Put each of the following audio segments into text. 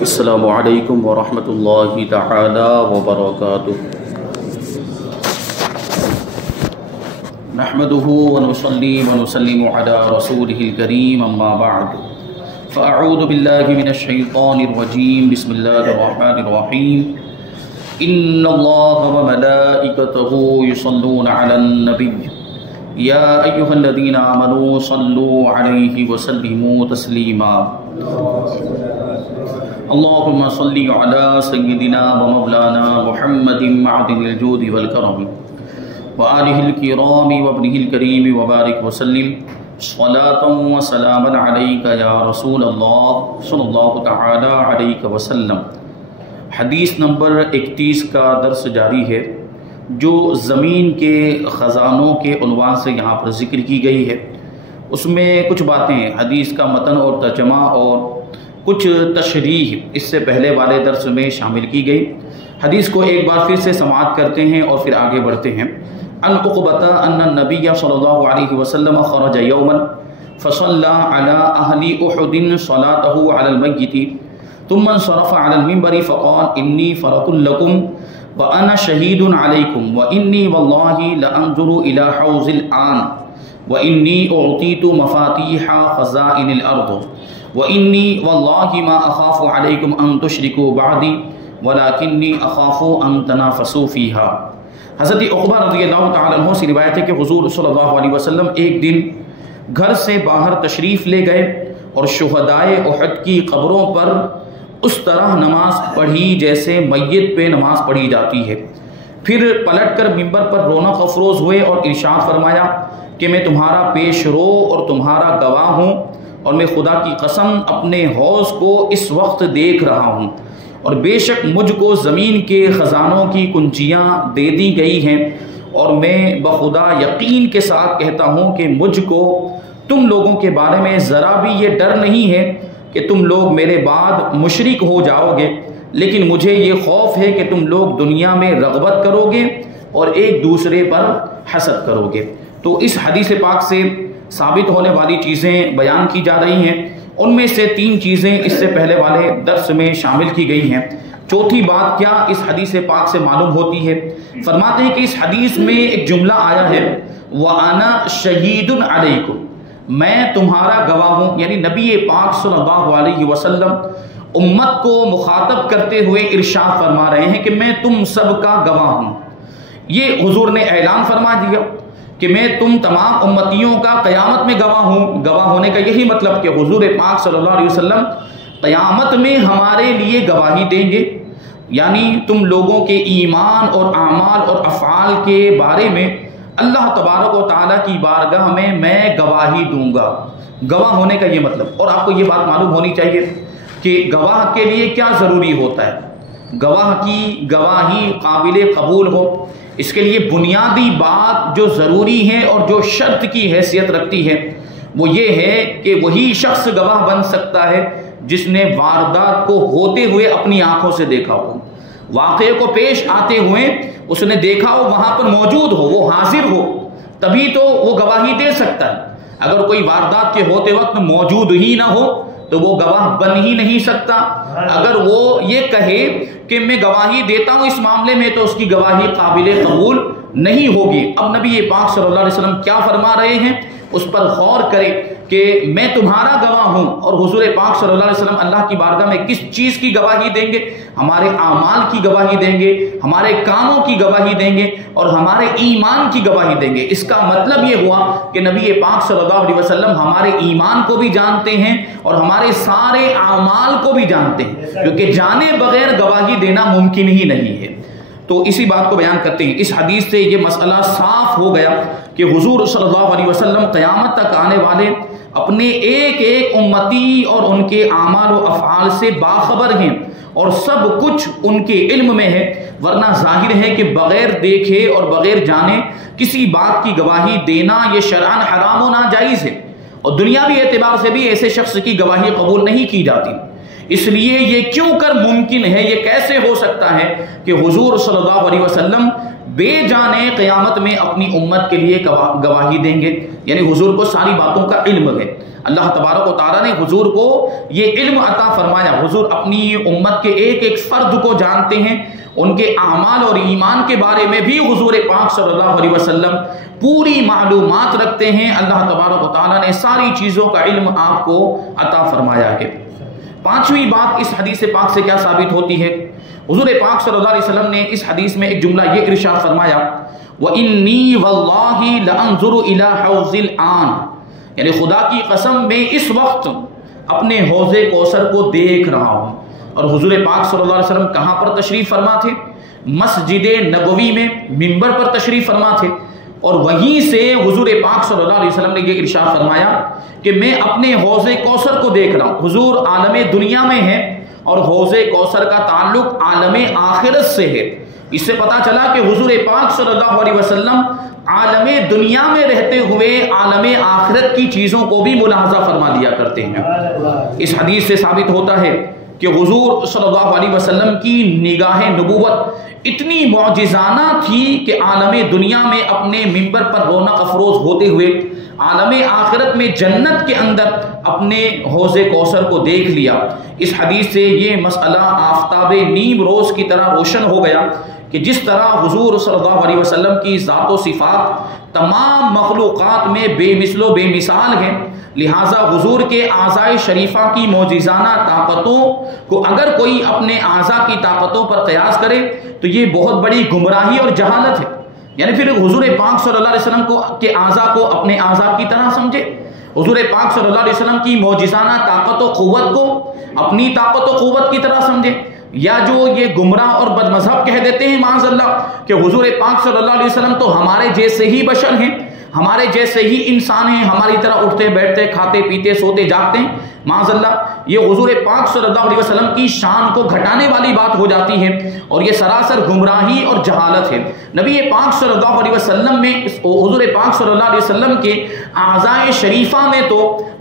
السلام علیکم ورحمۃ اللہ تعالی وبرکاتہ۔ نحمده ونصلي ونسلم على رسوله الكريم اما بعد فاعوذ باللہ من الشیطان الرجیم بسم اللہ الرحمن الرحیم ان اللہ وملائکته یصلون علی النبی یا ایہا الذین آمنوا صلوا علیہ وسلموا تسلیما اللہم صلی علی سیدنا ومولانا محمد معدن الجود والکرم وآلہ الکرام وابنہ الکریم وبارک وسلم صلاة و سلاما علیکہ یا رسول اللہ صلی اللہ تعالی علیہ وسلم۔ حدیث نمبر 31 کا درس جاری ہے جو زمین کے خزانوں کے عنوان سے یہاں پر ذکر کی گئی ہے۔ اس میں کچھ باتیں حدیث کا متن اور ترجمہ اور کچھ تشریح اس سے پہلے والے درس میں شامل کی گئی۔ حدیث کو ایک بار پھر سے سماعت کرتے ہیں اور پھر آگے بڑھتے ہیں۔ ان عقبۃ ان النبی صلی اللہ علیہ وسلم خرج یوما فصلى على اہل احد صلاته على المیت ثم انصرف على المنبر فقال انی فرط لکم وانا شہید علیکم وانی واللہ لانظر الى حوض الآن وانی اعطیت مفاتیح خزائن الارض وانی واللہ ما اخاف علیکم ان تشرکوا بعدی ولکنی اخاف ان تنافسوا فیہا۔ حضرت عقبہ رضی اللہ تعالیٰ عنہ سے روایت ہے کہ حضور صلی اللہ علیہ وسلم ایک دن گھر سے باہر تشریف لے گئے اور شہدائے احد کی قبروں پر اس طرح نماز پڑھی جیسے میت پہ نماز پڑھی جاتی ہے۔ پھر پلٹ کر منبر پر رونق افروز ہوئے اور ارشاد فرمایا کہ میں تمہارا پیش رو اور تمہارا گواہ ہوں اور میں خدا کی قسم اپنے حوض کو اس وقت دیکھ رہا ہوں اور بے شک مجھ کو زمین کے خزانوں کی کنجیاں دے دی گئی ہیں اور میں بخدا یقین کے ساتھ کہتا ہوں کہ مجھ کو تم لوگوں کے بارے میں ذرا بھی یہ ڈر نہیں ہے کہ تم لوگ میرے بعد مشرک ہو جاؤ گے، لیکن مجھے یہ خوف ہے کہ تم لوگ دنیا میں رغبت کرو گے اور ایک دوسرے پر حسد کرو گے۔ تو اس حدیث پاک سے ثابت ہونے والی چیزیں بیان کی جا رہی ہیں، ان میں سے 3 چیزیں اس سے پہلے والے درس میں شامل کی گئی ہیں۔ چوتھی بات کیا اس حدیث پاک سے معلوم ہوتی ہے؟ فرماتے ہیں کہ اس حدیث میں ایک جملہ آیا ہے وَأَنَا شَهِيدٌ عَلَيْكُمْ، میں تمہارا گواہ ہوں، یعنی نبی پاک صلی اللہ علیہ وسلم امت کو مخاطب کرتے ہوئے ارشاد فرما رہے ہیں کہ میں تم سب کا گواہ ہوں۔ یہ حضور نے اعلان فرما دیا کہ میں تم تمام امتیوں کا قیامت میں گواہ ہوں۔ گواہ ہونے کا یہی مطلب کہ حضور پاک صلی اللہ علیہ وسلم قیامت میں ہمارے لیے گواہی دیں گے، یعنی تم لوگوں کے ایمان اور اعمال اور افعال کے بارے میں اللہ تبارک و تعالیٰ کی بارگاہ میں میں گواہی دوں گا۔ گواہ ہونے کا یہ مطلب، اور آپ کو یہ بات معلوم ہونی چاہیے کہ گواہ کے لیے کیا ضروری ہوتا ہے۔ گواہ کی گواہی قابل قبول ہو، اس کے لیے بنیادی بات جو ضروری ہے اور جو شرط کی حیثیت رکھتی ہے وہ یہ ہے کہ وہی شخص گواہ بن سکتا ہے جس نے واردات کو ہوتے ہوئے اپنی آنکھوں سے دیکھا ہو، واقعے کو پیش آتے ہوئے اس نے دیکھا ہو، وہاں پر موجود ہو، وہ حاضر ہو، تبھی تو وہ گواہی دے سکتا ہے۔ اگر کوئی واردات کے ہوتے وقت موجود ہی نہ ہو تو وہ گواہ بن ہی نہیں سکتا۔ اگر وہ یہ کہے کہ میں گواہی دیتا ہوں اس معاملے میں تو اس کی گواہی قابل قبول نہیں ہوگی۔ اب نبی پاک صلی اللہ علیہ وسلم کیا فرما رہے ہیں اس پر غور کرے کہ میں تمہارا گواہ ہوں، اور حضور پاک صلی اللہ علیہ وسلم اللہ کی بارگاہ میں کس چیز کی گواہی دیں گے؟ ہمارے اعمال کی گواہی دیں گے، ہمارے کاموں کی گواہی دیں گے اور ہمارے ایمان کی گواہی دیں گے۔ اس کا مطلب یہ ہوا کہ نبی پاک صلی اللہ علیہ وسلم ہمارے ایمان کو بھی جانتے ہیں اور ہمارے سارے اعمال کو بھی جانتے ہیں، کیونکہ جانے بغیر گواہی دینا ممکن ہی نہیں ہے۔ تو اسی بات کو بیان کرتے ہیں۔ اس حدیث سے یہ مسئلہ صاف ہو گیا کہ حضور صلی اللہ علیہ وسلم قیامت تک آنے والے اپنے ایک ایک امتی اور ان کے اعمال و افعال سے باخبر ہیں اور سب کچھ ان کے علم میں ہے، ورنہ ظاہر ہے کہ بغیر دیکھے اور بغیر جانے کسی بات کی گواہی دینا یہ شرعاً حرام و ناجائز ہے، اور دنیاوی اعتبار سے بھی ایسے شخص کی گواہی قبول نہیں کی جاتی۔ اس لیے یہ کیوں کر ممکن ہے، یہ کیسے ہو سکتا ہے کہ حضور صلی اللہ علیہ وسلم بے جانے قیامت میں اپنی امت کے لیے گواہی دیں گے؟ یعنی حضور کو ساری باتوں کا علم ہے۔ اللہ تبارک و تعالیٰ نے حضور کو یہ علم عطا فرمایا. حضور اپنی امت کے ایک ایک فرد کو جانتے ہیں, ان کے اعمال اور ایمان کے بارے میں بھی حضور پاک صلی اللہ علیہ وسلم پوری معلومات رکھتے ہیں. اللہ تبارک و تعالیٰ نے ساری چیزوں کا علم آپ کو عطا فرمایا ہے. پانچویں بات اس حدیث پاک سے کیا ثابت ہوتی ہے؟ حضور پاک صلی اللہ علیہ وسلم نے اس حدیث میں ایک جملہ یہ ارشاد فرمایا, وَإِنِّي وَاللَّهِ لَأَنظُرُ إِلَىٰ حَوْضِ الْآن, یعنی خدا کی قسم میں اس وقت اپنے حوض کوثر کو دیکھ رہا ہوں. اور حضور پاک صلی اللہ علیہ وسلم کہاں پر تشریف فرما تھے؟ مسجد نبوی میں منبر پر تشریف فرما تھے, اور وہیں سے حضور پاک صلی اللہ علیہ وسلم نے یہ ارشاد فرمایا کہ میں اپنے حوض کوثر کو دیکھ رہا ہوں. حضور عالم دنیا میں ہے اور حوض کوثر کا تعلق عالم آخرت سے ہے. اس سے پتا چلا کہ حضور پاک صلی اللہ علیہ وسلم عالم دنیا میں رہتے ہوئے عالم آخرت کی چیزوں کو بھی ملاحظہ فرما دیا کرتے ہیں. اس حدیث سے ثابت ہوتا ہے کہ حضور صلی اللہ علیہ وسلم کی نگاہ نبوت اتنی معجزانہ تھی کہ عالم دنیا میں اپنے منبر پر رونق افروز ہوتے ہوئے عالم آخرت میں جنت کے اندر اپنے حوض کوثر کو دیکھ لیا. اس حدیث سے یہ مسئلہ آفتاب نیم روز کی طرح روشن ہو گیا کہ جس طرح حضور صلی اللہ علیہ وسلم کی ذات و صفات تمام مخلوقات میں بے مثل و بے مثال ہیں, لہٰذا حضور کے اعضاء شریفہ کی معجزانہ طاقتوں کو اگر کوئی اپنے اعضاء کی طاقتوں پر قیاس کرے تو یہ بہت بڑی گمراہی اور جہالت ہے. یعنی پھر حضور پاک صلی اللہ علیہ وسلم کو کے اعضاء کو اپنے اعضاء کی طرح سمجھے, حضور پاک صلی اللہ علیہ وسلم کی معجزانہ طاقت و قوت کو اپنی طاقت و قوت کی طرح سمجھے, یا جو یہ گمراہ اور بد مذہب کہہ دیتے ہیں معاذ اللہ کہ حضور پاک صلی اللہ علیہ وسلم تو ہمارے جیسے ہی بشر ہیں, ہمارے جیسے ہی انسان ہیں, ہماری طرح اٹھتے بیٹھتے کھاتے پیتے سوتے جاگتے ہیں, معاذ اللہ یہ حضور پاک صلی اللہ علیہ وسلم کی شان کو گھٹانے والی بات ہو جاتی ہے اور یہ سراسر گمراہی اور جہالت ہے. نبی پاک صلی اللہ علیہ وسلم میں حضور پاک صلی اللہ علیہ وسلم کے اعضاء شریفہ میں تو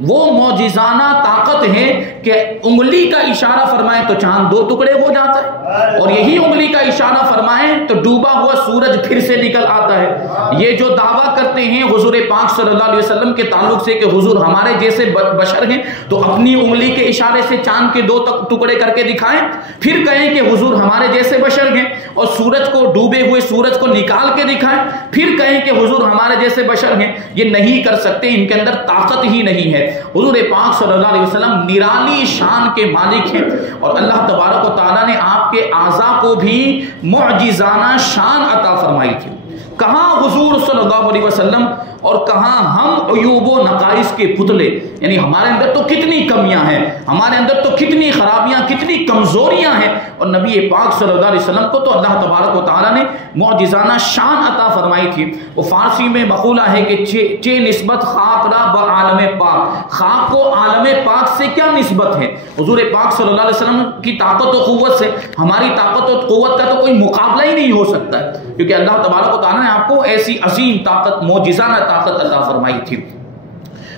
وہ معجزانہ طاقت ہے کہ انگلی کا اشارہ فرمائے تو چاند دو ٹکڑے ہو جاتا ہے, اور یہی انگلی کا اشارہ فرمائے تو ڈوبا ہوا سورج پھر سے نکل آتا ہے. یہ جو دعویٰ کرتے ہیں حضور پاک صلی اللہ علیہ وسلم کے تعلق سے کہ حضور ہمارے جیسے بشر ہیں تو اپنی انگلی کے اشارے سے چاند کے دو ٹکڑے کر کے دکھائیں, پھر کہیں کہ حضور ہمارے جیسے بشر ہیں اور سورج کو ڈوبے ہوئے سورج کو نکال کے دکھائیں, پھر کہیں کہ حضور ہمارے جیسے بشر ہیں. یہ نہیں کر سکتے, ان کے اندر طاقت ہی نہیں ہے. حضور پاک صلی اللہ علیہ وسلم نرالی شان کے مالک ہیں اور اللہ تبارک و تعالیٰ نے آپ کے اعضاء کو بھی معجزانہ شان عطا فرمائی تھی. کہاں حضور صلی اللہ علیہ وسلم اور کہاں ہم عیوب و نقائص کے پتلے, یعنی ہمارے اندر تو کتنی کمیاں ہیں, ہمارے اندر تو کتنی خرابیاں کتنی کمزوریاں ہیں, اور نبی پاک صلی اللہ علیہ وسلم کو تو اللہ تبارک و تعالیٰ نے معجزانہ شان عطا فرمائی تھی. وہ فارسی میں مقولہ ہے کہ چے نسبت خاک را با عالم پاک, خاک کو عالم پاک سے کیا نسبت ہے. حضور پاک صلی اللہ علیہ وسلم کی طاقت و قوت سے ہماری طاقت و قوت کا تو کوئی مقابلہ ہی نہیں ہو سکتا ہے, کیونکہ اللہ تبارک و تعالیٰ نے آپ کو ایسی عظیم طاقت معجزانہ طاقت عطا فرمائی تھی.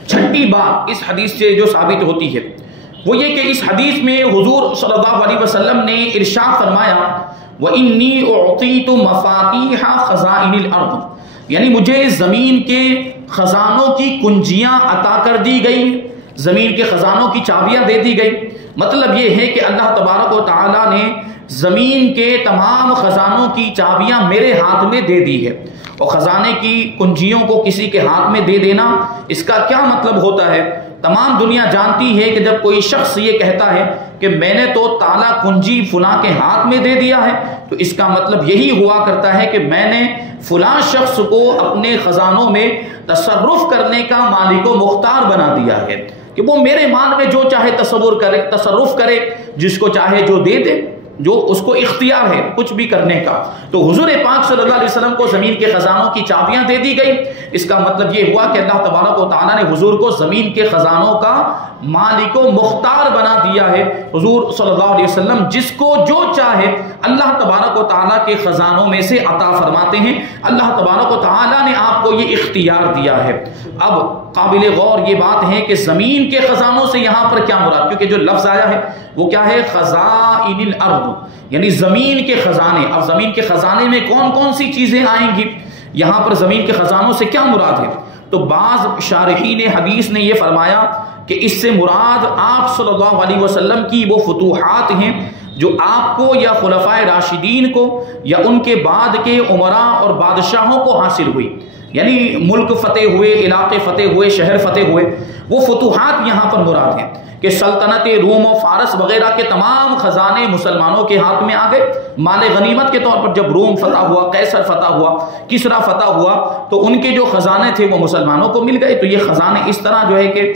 چھٹی بات اس حدیث سے جو ثابت ہوتی ہے وہ یہ کہ اس حدیث میں حضور صلی اللہ علیہ وسلم نے ارشاد فرمایا وَإِنِّي أُعْطِيتُ مَفَاتِيحَ خَزَائِنِ الْأَرْضِ, یعنی مجھے زمین کے خزانوں کی کنجیاں عطا کر دی گئی, زمین کے خزانوں کی چابیاں دے دی گئی. مطلب یہ ہے کہ اللہ تبارک و تعالیٰ نے زمین کے تمام خزانوں کی چابیاں میرے ہاتھ میں دے دی ہے. اور خزانے کی کنجیوں کو کسی کے ہاتھ میں دے دینا اس کا کیا مطلب ہوتا ہے؟ تمام دنیا جانتی ہے کہ جب کوئی شخص یہ کہتا ہے کہ میں نے تو تالا کنجی فلاں کے ہاتھ میں دے دیا ہے تو اس کا مطلب یہی ہوا کرتا ہے کہ میں نے فلاں شخص کو اپنے خزانوں میں تصرف کرنے کا مالک و مختار بنا دیا ہے کہ وہ میرے مال میں جو چاہے تصرف کرے, جس کو چاہے جو دے دے, جو اس کو اختیار ہے کچھ بھی کرنے کا. تو حضور پاک صلی اللہ علیہ وسلم کو زمین کے خزانوں کی چابیاں دے دی گئی. اس کا مطلب یہ ہوا کہ اللہ تبارک و تعالیٰ نے حضور کو زمین کے خزانوں کا مالک و مختار بنا دیا ہے. حضور صلی اللہ علیہ وسلم جس کو جو چاہے اللہ تبارک و تعالیٰ کے خزانوں میں سے عطا فرماتے ہیں. اللہ تبارک و تعالیٰ نے آپ کو یہ اختیار دیا ہے. اب قابل غور یہ بات ہے کہ زمین کے خزانوں سے یہاں پر کیا مراد, کیونکہ جو لفظ آیا ہے وہ کیا ہے, خزائن الارض, یعنی زمین کے خزانے. اب زمین کے خزانے میں کون کون سی چیزیں آئیں گی, یہاں پر زمین کے خزانوں سے کیا مراد ہے؟ تو بعض شارحین حدیث نے یہ فرمایا کہ اس سے مراد آپ صلی اللہ علیہ وسلم کی وہ فتوحات ہیں جو آپ کو یا خلفائے راشدین کو یا ان کے بعد کے عمراء اور بادشاہوں کو حاصل ہوئی، یعنی ملک فتح ہوئے، علاقے فتح ہوئے، شہر فتح ہوئے، وہ فتوحات یہاں پر مراد ہیں کہ سلطنت روم و فارس وغیرہ کے تمام خزانے مسلمانوں کے ہاتھ میں آ گئے مال غنیمت کے طور پر۔ جب روم فتح ہوا، قیصر فتح ہوا، کسرا فتح ہوا، تو ان کے جو خزانے تھے وہ مسلمانوں کو مل گئے۔ تو یہ خزانے اس طرح جو ہے کہ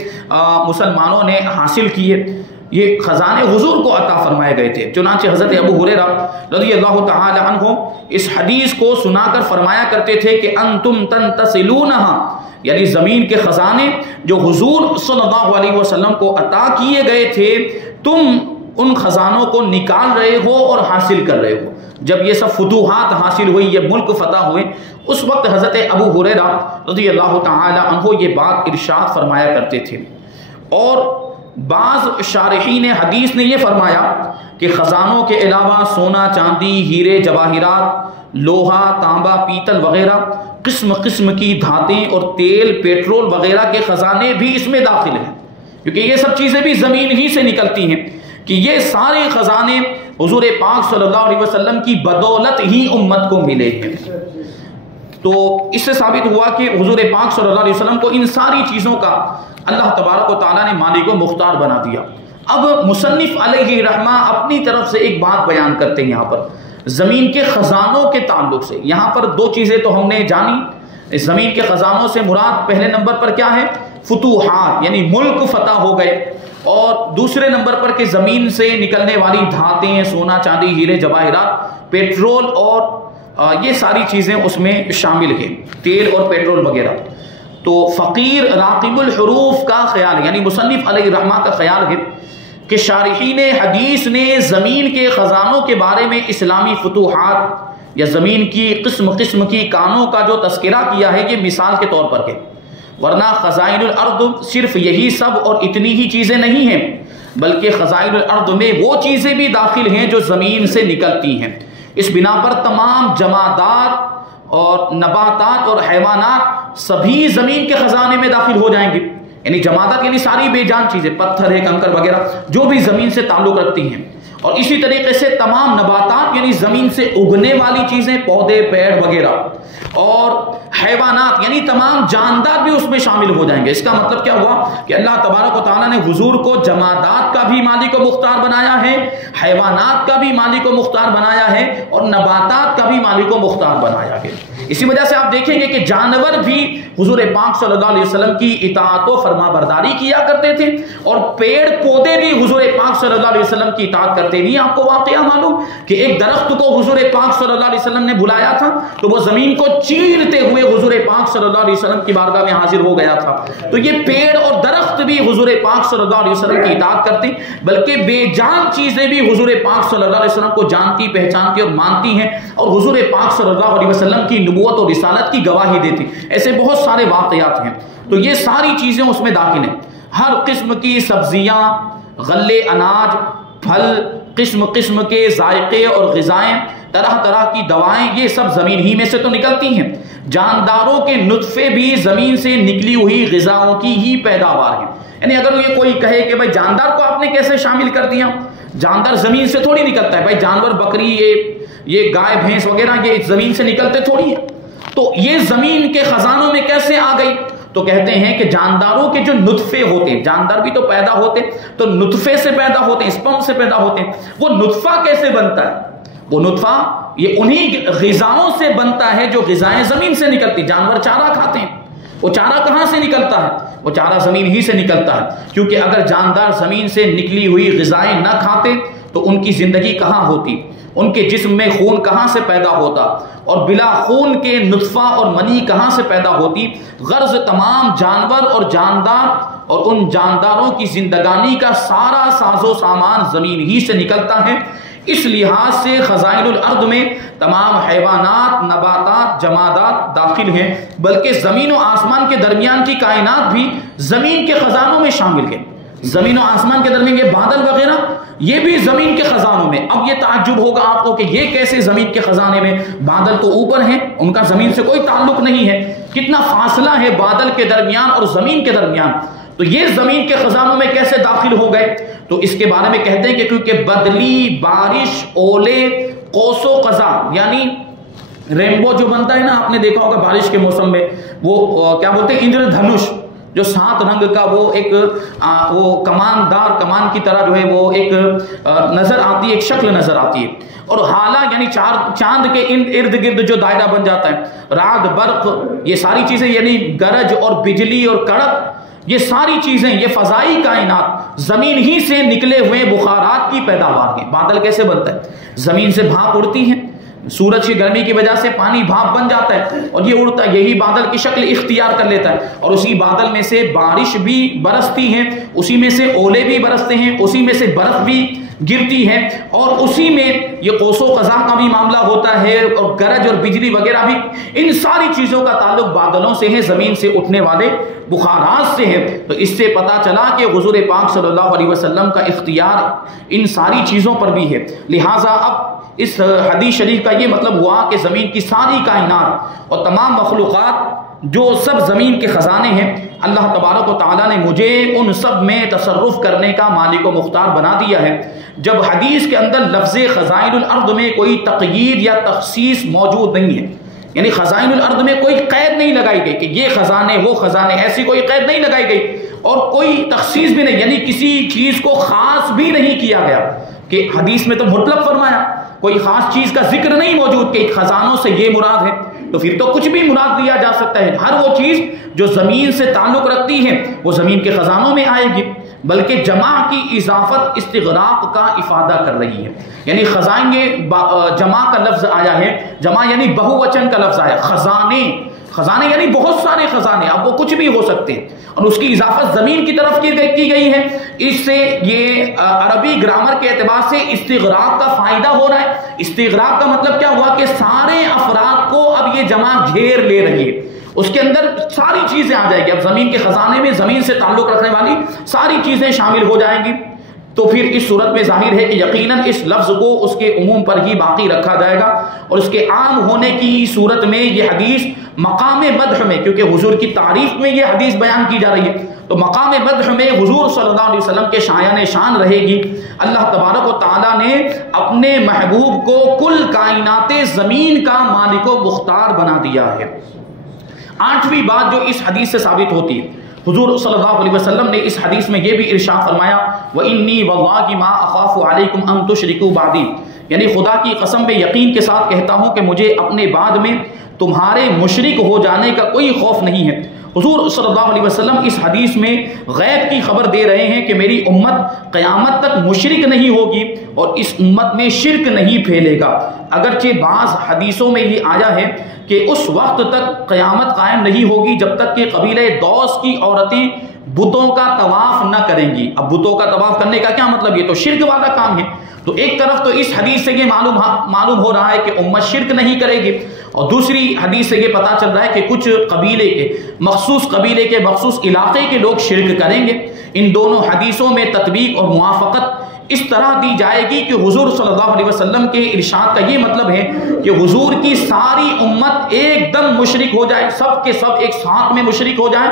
مسلمانوں نے حاصل کیے، یہ خزانے حضور کو عطا فرمائے گئے تھے۔ چنانچہ حضرت ابو ہریرہ رضی اللہ تعالی عنہ اس حدیث کو سنا کر فرمایا کرتے تھے کہ انتم تنتسلونہا، یعنی زمین کے خزانے جو حضور صلی اللہ علیہ وسلم کو عطا کیے گئے تھے، تم ان خزانوں کو نکال رہے ہو اور حاصل کر رہے ہو۔ جب یہ سب فتوحات حاصل ہوئی، یہ ملک فتح ہوئے، اس وقت حضرت ابو ہریرہ رضی اللہ تعالی عنہ یہ بات ارشاد فرمایا کرتے تھے۔ اور بعض شارحین حدیث نے یہ فرمایا کہ خزانوں کے علاوہ سونا، چاندی، ہیرے، جواہرات، لوہا، تانبا، پیتل وغیرہ قسم قسم کی دھاتیں اور تیل، پیٹرول وغیرہ کے خزانے بھی اس میں داخل ہیں، کیونکہ یہ سب چیزیں بھی زمین ہی سے نکلتی ہیں، کہ یہ سارے خزانے حضور پاک صلی اللہ علیہ وسلم کی بدولت ہی امت کو ملے ہیں۔ تو اس سے ثابت ہوا کہ حضور پاک صلی اللہ علیہ وسلم کو ان ساری چیزوں کا اللہ تبارک و تعالیٰ نے مالک و مختار بنا دیا۔ اب مصنف علیہ رحمہ اپنی طرف سے ایک بات بیان کرتے ہیں یہاں پر زمین کے خزانوں کے تعلق سے۔ یہاں پر دو چیزیں تو ہم نے جانی، زمین کے خزانوں سے مراد پہلے نمبر پر کیا ہے؟ فتوحات، یعنی ملک فتح ہو گئے، اور دوسرے نمبر پر کہ زمین سے نکلنے والی دھاتیں، سونا، چاندی، ہیرے، جواہرات، پیٹرول، اور یہ ساری چیزیں اس میں شامل ہیں، تیل اور پیٹرول وغیرہ۔ تو فقیر راقب الحروف کا خیال ہے، یعنی مصنف علیہ رحمہ کا خیال ہے کہ شارحین حدیث نے زمین کے خزانوں کے بارے میں اسلامی فتوحات یا زمین کی قسم قسم کی کانوں کا جو تذکرہ کیا ہے یہ مثال کے طور پر ہے، ورنہ خزائن الارض صرف یہی سب اور اتنی ہی چیزیں نہیں ہیں، بلکہ خزائن الارض میں وہ چیزیں بھی داخل ہیں جو زمین سے نکلتی ہیں۔ اس بنا پر تمام جمادات اور نباتات اور حیوانات سبھی زمین کے خزانے میں داخل ہو جائیں گے، یعنی جمادات یعنی ساری بے جان چیزیں، پتھر ہے، کنکر وغیرہ جو بھی زمین سے تعلق رکھتی ہیں، اور اسی طریقے سے تمام نباتات یعنی زمین سے اگنے والی چیزیں، پودے، پیڑ وغیرہ، اور حیوانات یعنی تمام جاندار بھی اس میں شامل ہو جائیں گے۔ اس کا مطلب کیا ہوا کہ اللہ تبارک و تعالیٰ نے حضور کو جمادات کا بھی مالک و مختار بنایا ہے، حیوانات کا بھی مالک و مختار بنایا ہے، اور نباتات کا بھی مالک و مختار بنایا ہے۔ اسی وجہ سے آپ دیکھیں گے کہ جانور بھی حضور پاک صلی اللہ علیہ وسلم کی اطاعت و فرما برداری کیا کرتے تھے، اور پیڑ پودے بھی حضور پاک صلی اللہ علیہ وسلم کی اطاعت کرتے نہیں۔ آپ کو واقعہ معلوم کہ ایک درخت کو حضور پاک صلی اللہ علیہ وسلم نے بلایا تھا تو وہ زمین کو چیرتے ہوئے حضور پاک صلی اللہ علیہ وسلم کی بارگاہ میں حاضر ہو گیا تھا۔ تو یہ پیڑ اور درخت بھی حضور پاک صلی اللہ علیہ وسلم کی اطاعت کرتے، بلکہ بے جان چیزیں بھی حضور پاک صلی اللہ علیہ وسلم کو جانتی، پہچانتی اور مانتی ہیں، اور حضور پاک صلی اللہ علیہ وسلم کی نبوت اور رسالت کی گواہی دیتی۔ ایسے بہت سارے واقعات ہیں، تو یہ ساری چیزیں اس میں داخل ہیں۔ ہر قسم کی سبزیاں، غلے، اناج، پھل، قسم قسم کے ذائقے اور غذائیں، طرح طرح کی دوائیں، یہ سب زمین ہی میں سے تو نکلتی ہیں۔ جانداروں کے نطفے بھی زمین سے نکلی ہوئی غذاؤں کی ہی پیداوار ہیں۔ یعنی اگر یہ کوئی کہے کہ بھائی جاندار کو آپ نے کیسے شامل کر دیا، جاندار زمین سے تھوڑی نکلتا ہے، بھائی جانور، بکری، یہ گائے، بھینس وغیرہ یہ زمین سے نکلتے تھوڑی ہے، تو یہ زمین کے خزانوں میں کیسے آ گئی؟ تو کہتے ہیں کہ جانداروں کے جو نطفے ہوتے ہیں، جاندار بھی تو پیدا ہوتے تو نطفے سے پیدا ہوتے ہیں، اسپرم سے پیدا ہوتے ہیں، وہ نطفہ کیسے بنتا ہے؟ وہ نطفہ یہ انہی غذاؤں سے بنتا ہے جو غذائیں زمین سے نکلتی۔ جانور چارہ کھاتے ہیں، وہ چارہ کہاں سے نکلتا ہے؟ وہ چارہ زمین ہی سے نکلتا ہے، کیونکہ اگر جاندار زمین سے نکلی ہوئی غذائیں نہ کھاتے تو ان کی زندگی کہاں ہوتی، ان کے جسم میں خون کہاں سے پیدا ہوتا، اور بلا خون کے نطفہ اور منی کہاں سے پیدا ہوتی؟ غرض تمام جانور اور جاندار اور ان جانداروں کی زندگانی کا سارا ساز و سامان زمین ہی سے نکلتا ہے۔ اس لحاظ سے خزائن الارض میں تمام حیوانات، نباتات، جمادات داخل ہیں، بلکہ زمین و آسمان کے درمیان کی کائنات بھی زمین کے خزانوں میں شامل ہے۔ زمین و آسمان کے درمیان یہ بادل وغیرہ یہ بھی زمین کے خزانوں میں. اب یہ تعجب ہوگا آپ کو کہ یہ کیسے زمین کے خزانے میں؟ بادل تو اوپر ہیں، ان کا زمین سے کوئی تعلق نہیں ہے. کتنا فاصلہ ہے بادل کے درمیان اور زمین کے درمیان، تو یہ زمین کے خزانوں میں کیسے داخل ہو گئے؟ تو اس کے بارے میں کہتے ہیں کہ کیونکہ بدلی، بارش، اولے، قوس و قزح، یعنی ریمبو جو بنتا ہے نا، آپ نے دیکھا ہوگا بارش کے موسم میں، وہ کیا بولتے ہیں، اندر دھنش، جو 7 رنگ کا وہ ایک وہ کماندار کمان کی طرح جو ہے وہ ایک نظر آتی ہے، ایک شکل نظر آتی ہے. اور حالا یعنی چاند کے ارد گرد جو دائرہ بن جاتا ہے، رعد، برق، یہ ساری چیزیں یعنی گرج اور بجلی اور کڑک، یہ ساری چیزیں، یہ فضائی کائنات زمین ہی سے نکلے ہوئے بخارات کی پیداوار ہیں. بادل کیسے بنتا ہے؟ زمین سے بھاپ اڑتی ہیں، سورج کی گرمی کی وجہ سے پانی بھاپ بن جاتا ہے اور یہ اڑتا ہے، یہی بادل کی شکل اختیار کر لیتا ہے، اور اسی بادل میں سے بارش بھی برستی ہے، اسی میں سے اولے بھی برستے ہیں، اسی میں سے برف بھی گرتی ہے، اور اسی میں یہ قوس و قزح کا بھی معاملہ ہوتا ہے، اور گرج اور بجلی وغیرہ بھی. ان ساری چیزوں کا تعلق بادلوں سے ہے، زمین سے اٹھنے والے بخارات سے ہے. تو اس سے پتا چلا کہ حضور پاک صلی اللہ علیہ وسلم کا اختیار ان ساری چیزوں پر بھی ہے. لہٰذا اب اس حدیث شریف کا یہ مطلب ہوا کہ زمین کی ساری کائنات اور تمام مخلوقات جو سب زمین کے خزانے ہیں، اللہ تبارک و تعالیٰ نے مجھے ان سب میں تصرف کرنے کا مالک و مختار بنا دیا ہے. جب حدیث کے اندر لفظ خزائن الارض میں کوئی تقیید یا تخصیص موجود نہیں ہے، یعنی خزائن الارض میں کوئی قید نہیں لگائی گئی کہ یہ خزانے وہ خزانے، ایسی کوئی قید نہیں لگائی گئی، اور کوئی تخصیص بھی نہیں، یعنی کسی چیز کو خاص بھی نہیں کیا گیا کہ حدیث میں تو مطلق فرمایا، کوئی خاص چیز کا ذکر نہیں موجود کہ خزانوں سے یہ مراد ہے. تو پھر تو کچھ بھی مراد لیا جا سکتا ہے. ہر وہ چیز جو زمین سے تعلق رکھتی ہے وہ زمین کے خزانوں میں آئے گی. بلکہ جمع کی اضافت استغراق کا افادہ کر رہی ہے، یعنی خزائن جمع کا لفظ آیا ہے، جمع یعنی بہو وچن کا لفظ آیا. خزانے یعنی بہت سارے خزانے، اب وہ کچھ بھی ہو سکتے ہیں، اور اس کی اضافت زمین کی طرف کی گئی ہے. اس سے یہ عربی گرامر کے اعتبار سے استغراق کا فائدہ ہو رہا ہے. استغراق کا مطلب کیا ہوا کہ سارے افراد کو اب یہ جمع گھیر لے رہی ہے، اس کے اندر ساری چیزیں آ جائیں گی. اب زمین کے خزانے میں زمین سے تعلق رکھنے والی ساری چیزیں شامل ہو جائیں گی. تو پھر اس صورت میں ظاہر ہے کہ یقیناً اس لفظ کو اس کے عموم پر ہی باقی رکھا جائے گا، اور اس کے عام ہونے کی صورت میں یہ حدیث مقام مدح میں، کیونکہ حضور کی تعریف میں یہ حدیث بیان کی جا رہی ہے، تو مقام مدح میں حضور صلی اللہ علیہ وسلم کے شایان شان رہے گی. اللہ تبارک و تعالیٰ نے اپنے محبوب کو کل کائنات زمین کا مالک و مختار بنا دیا ہے. 8ویں بات جو اس حدیث سے ثابت ہوتی ہے، حضور صلی اللہ علیہ وسلم نے اس حدیث میں یہ بھی ارشاد فرمایا، وَإِنِّي وَاللَّهِ مَا أَخَافُ عَلَيْكُمْ أَن تُشْرِكُوا بَعْدِي، یعنی خدا کی قسم میں یقین کے ساتھ کہتا ہوں کہ مجھے اپنے بعد میں تمہارے مشرک ہو جانے کا کوئی خوف نہیں ہے. حضور صلی اللہ علیہ وسلم اس حدیث میں غیب کی خبر دے رہے ہیں کہ میری امت قیامت تک مشرک نہیں ہوگی اور اس امت میں شرک نہیں پھیلے گا. اگرچہ بعض حدیثوں میں یہ آیا ہے کہ اس وقت تک قیامت قائم نہیں ہوگی جب تک کہ قبیلہ دوس کی عورتیں بتوں کا طواف نہ کریں گی. اب بتوں کا طواف کرنے کا کیا مطلب؟ یہ تو شرک والا کام ہے. تو ایک طرف تو اس حدیث سے یہ معلوم ہو رہا ہے کہ امت شرک نہیں کرے گی، اور دوسری حدیث سے یہ پتا چل رہا ہے کہ کچھ قبیلے کے مخصوص علاقے کے لوگ شرک کریں گے. ان دونوں حدیثوں میں تطبیق اور موافقت اس طرح دی جائے گی کہ حضور صلی اللہ علیہ وسلم کے ارشاد کا یہ مطلب ہے کہ حضور کی ساری امت ایک دم مشرک ہو جائے، سب کے سب ایک ساتھ میں مشرک ہو جائے،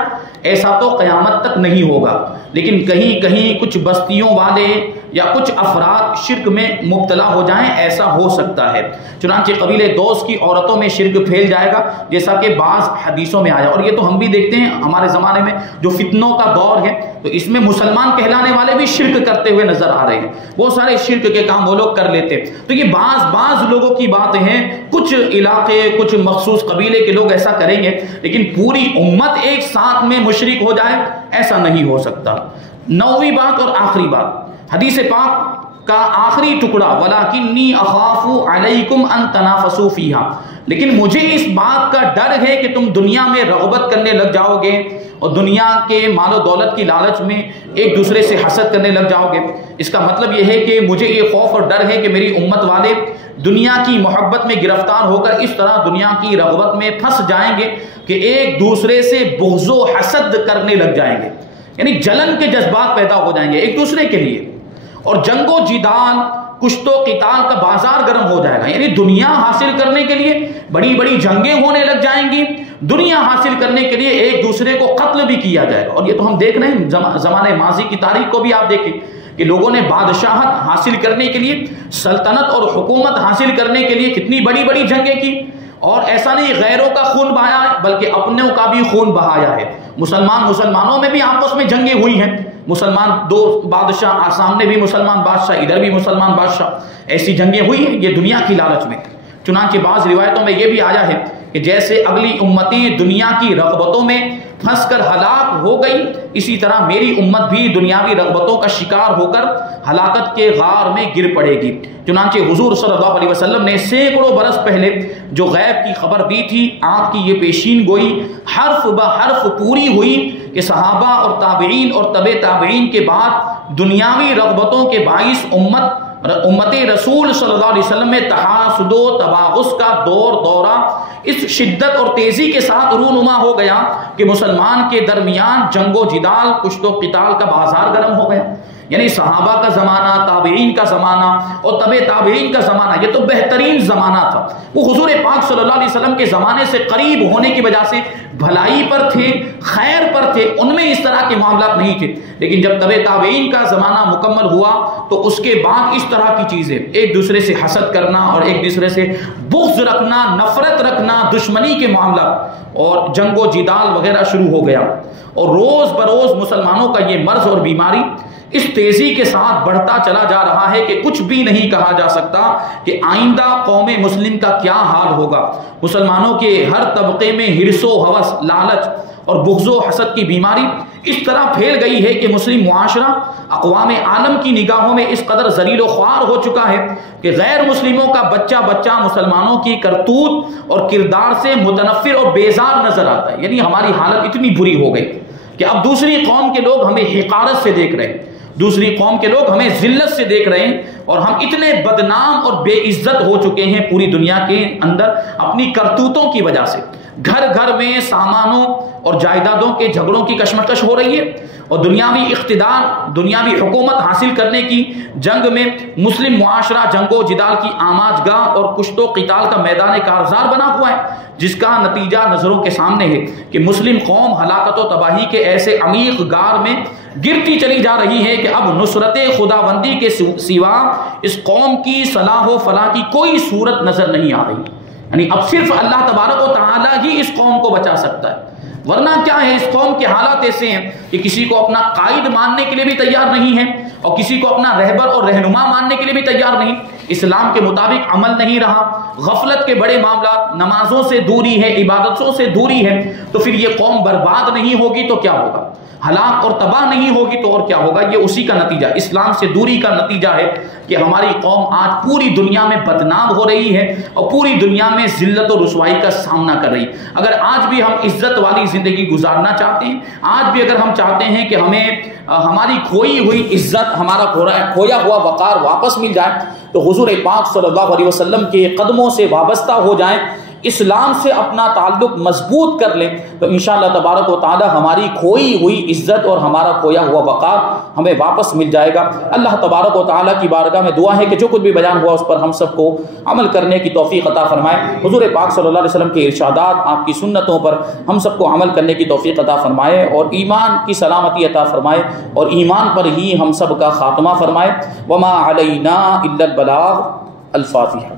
ایسا تو قیامت تک نہیں ہوگا. لیکن کہیں کہیں کچھ بستیوں والے یا کچھ افراد شرک میں مبتلا ہو جائیں، ایسا ہو سکتا ہے. چنانچہ قبیلے دوس کی عورتوں میں شرک پھیل جائے گا جیسا کہ بعض حدیثوں میں آیا. اور یہ تو ہم بھی دیکھتے ہیں ہمارے زمانے میں جو فتنوں کا دور ہے، تو اس میں مسلمان کہلانے والے بھی شرک کرتے ہوئے نظر آ رہے ہیں. وہ سارے شرک کے کام وہ لوگ کر لیتے. تو یہ بعض لوگوں کی باتیں ہیں، کچھ علاقے کچھ مخصوص قبیلے کے لوگ ایسا کریں گے، لیکن پوری امت ایک ساتھ میں مشرک ہو جائے ایسا نہیں ہو سکتا. 9ویں بات اور آخری بات، حدیث پاک کا آخری ٹکڑا، وَلَكِنِّي أَخَافُ عَلَيْكُمْ أَن تَنَافَسُوا فِيهَا، لیکن مجھے اس بات کا ڈر ہے کہ تم دنیا میں رغبت کرنے لگ جاؤ گے اور دنیا کے مال و دولت کی لالچ میں ایک دوسرے سے حسد کرنے لگ جاؤ گے. اس کا مطلب یہ ہے کہ مجھے یہ خوف اور ڈر ہے کہ میری امت والے دنیا کی محبت میں گرفتار ہو کر اس طرح دنیا کی رغبت میں پھنس جائیں گے کہ ایک دوسرے سے بغض و حسد کرنے لگ جائیں گے. یعنی جلن کے جذبات پیدا ہو جائیں گے ایک دوسرے کے لیے، اور جنگ و جدال، کشت و قتال کا بازار گرم ہو جائے گا، یعنی دنیا حاصل کرنے کے لیے بڑی بڑی جنگیں ہونے لگ جائیں گی، دنیا حاصل کرنے کے لیے ایک دوسرے کو قتل بھی کیا جائے گا۔ اور یہ تو ہم دیکھ رہے ہیں زمانے ماضی کی تاریخ کو بھی آپ دیکھیں کہ لوگوں نے بادشاہت حاصل کرنے کے لیے، سلطنت اور حکومت حاصل کرنے کے لیے کتنی بڑی بڑی جنگیں کی، اور ایسا نہیں غیروں کا خون بہایا ہے بلکہ اپنوں کا بھی خون بہایا ہے۔ مسلمانوں میں بھی آپس میں جنگیں ہوئی ہیں، مسلمان دو بادشاہ، سامنے بھی مسلمان بادشاہ، ادھر بھی مسلمان بادشاہ، ایسی جنگیں ہوئی ہیں یہ دنیا کی لالچ میں۔ چنانچہ بعض روایتوں میں یہ بھی آیا ہے کہ جیسے اگلی امتیں دنیا کی رغبتوں میں پھنس کر ہلاک ہو گئی، اسی طرح میری امت بھی دنیاوی رغبتوں کا شکار ہو کر ہلاکت کے غار میں گر پڑے گی۔ چنانچہ حضور صلی اللہ علیہ وسلم نے سینکڑوں برس پہلے جو غیب کی خبر دی تھی، آپ کی یہ پیشین گوئی حرف بحرف پوری ہوئی کہ صحابہ اور تابعین اور تبع تابعین کے بعد دنیاوی رغبتوں کے باعث امت رسول صلی اللہ علیہ وسلم میں تحاسد و تباغض کا دورہ اس شدت اور تیزی کے ساتھ رونما ہو گیا کہ مسلمان کے درمیان جنگ و جدال، کشت و قتال کا بازار گرم ہو گیا۔ یعنی صحابہ کا زمانہ، تابعین کا زمانہ اور تبع تابعین کا زمانہ، یہ تو بہترین زمانہ تھا۔ وہ حضور پاک صلی اللہ علیہ وسلم کے زمانے سے قریب ہونے کی وجہ سے بھلائی پر تھے، خیر پر تھے، ان میں اس طرح کے معاملات نہیں تھے۔ لیکن جب تبع تابعین کا زمانہ مکمل ہوا تو اس کے بعد اس طرح کی چیزیں، ایک دوسرے سے حسد کرنا اور ایک دوسرے سے بغض رکھنا، نفرت رکھنا، دشمنی کے معاملات اور جنگ و جدال وغیرہ شروع ہو گیا۔ اور روز بروز مسلمانوں کا یہ مرض اور بیماری اس تیزی کے ساتھ بڑھتا چلا جا رہا ہے کہ کچھ بھی نہیں کہا جا سکتا کہ آئندہ قوم مسلم کا کیا حال ہوگا۔ مسلمانوں کے ہر طبقے میں حرص و ہوس، لالچ اور بغض و حسد کی بیماری اس طرح پھیل گئی ہے کہ مسلم معاشرہ اقوام عالم کی نگاہوں میں اس قدر ذلیل و خوار ہو چکا ہے کہ غیر مسلموں کا بچہ مسلمانوں کی کرتوت اور کردار سے متنفر اور بیزار نظر آتا ہے۔ یعنی ہماری حالت اتنی بری ہو گئی کہ اب دوسری قوم کے لوگ ہمیں حقارت سے دیکھ رہے ہیں، دوسری قوم کے لوگ ہمیں ذلت سے دیکھ رہے ہیں، اور ہم اتنے بدنام اور بے عزت ہو چکے ہیں پوری دنیا کے اندر اپنی کرتوتوں کی وجہ سے۔ گھر گھر میں سامانوں اور جائیدادوں کے جھگڑوں کی کشمکش ہو رہی ہے، اور دنیاوی اقتدار، دنیاوی حکومت حاصل کرنے کی جنگ میں مسلم معاشرہ جنگ و جدال کی آماج گاہ اور کشت و قتال کا میدان کارزار بنا ہوا ہے، جس کا نتیجہ نظروں کے سامنے ہے کہ مسلم قوم ہلاکت و تباہی کے ایسے عمیق غار میں گرتی چلی جا رہی ہے کہ اب نصرت خداوندی کے سوا اس قوم کی صلاح و فلاح کی کوئی صورت نظر نہیں آ رہی۔ یعنی اب صرف اللہ تبارک و تعالی ہی اس قوم کو بچا سکتا ہے، ورنہ کیا ہے، اس قوم کے حالات ایسے ہیں کہ کسی کو اپنا قائد ماننے کے لیے بھی تیار نہیں ہے، اور کسی کو اپنا رہبر اور رہنما ماننے کے لیے بھی تیار نہیں۔ اسلام کے مطابق عمل نہیں رہا، غفلت کے بڑے معاملات، نمازوں سے دوری ہے، عبادتوں سے دوری ہے، تو پھر یہ قوم برباد نہیں ہوگی تو کیا ہوگا، ہلاک اور تباہ نہیں ہوگی تو اور کیا ہوگا۔ یہ اسی کا نتیجہ، اسلام سے دوری کا نتیجہ ہے کہ ہماری قوم آج پوری دنیا میں بدنام ہو رہی ہے اور پوری دنیا میں ذلت و رسوائی کا سامنا کر رہی ہے۔ اگر آج بھی ہم عزت والی زندگی گزارنا چاہتے ہیں، آج بھی اگر ہم چاہتے ہیں کہ ہمیں ہماری کھوئی ہوئی عزت، ہمارا کھویا ہوا وقار واپس مل جائے، تو حضور پاک صلی اللہ علیہ وسلم کے قدموں سے وابستہ ہو جائیں، اسلام سے اپنا تعلق مضبوط کر لیں، تو انشاءاللہ تبارک و تعالی ہماری کھوئی ہوئی عزت اور ہمارا کھویا ہوا وقار ہمیں واپس مل جائے گا۔ اللہ تبارک و تعالی کی بارگاہ میں دعا ہے کہ جو کچھ بھی بیان ہوا اس پر ہم سب کو عمل کرنے کی توفیق عطا فرمائے، حضور پاک صلی اللہ علیہ وسلم کے ارشادات، آپ کی سنتوں پر ہم سب کو عمل کرنے کی توفیق عطا فرمائے، اور ایمان کی سلامتی عطا فرمائے، اور ایمان پر ہی ہم سب کا خاتمہ فرمائے۔ وما علینا الا البلاغ۔ الفاتحہ۔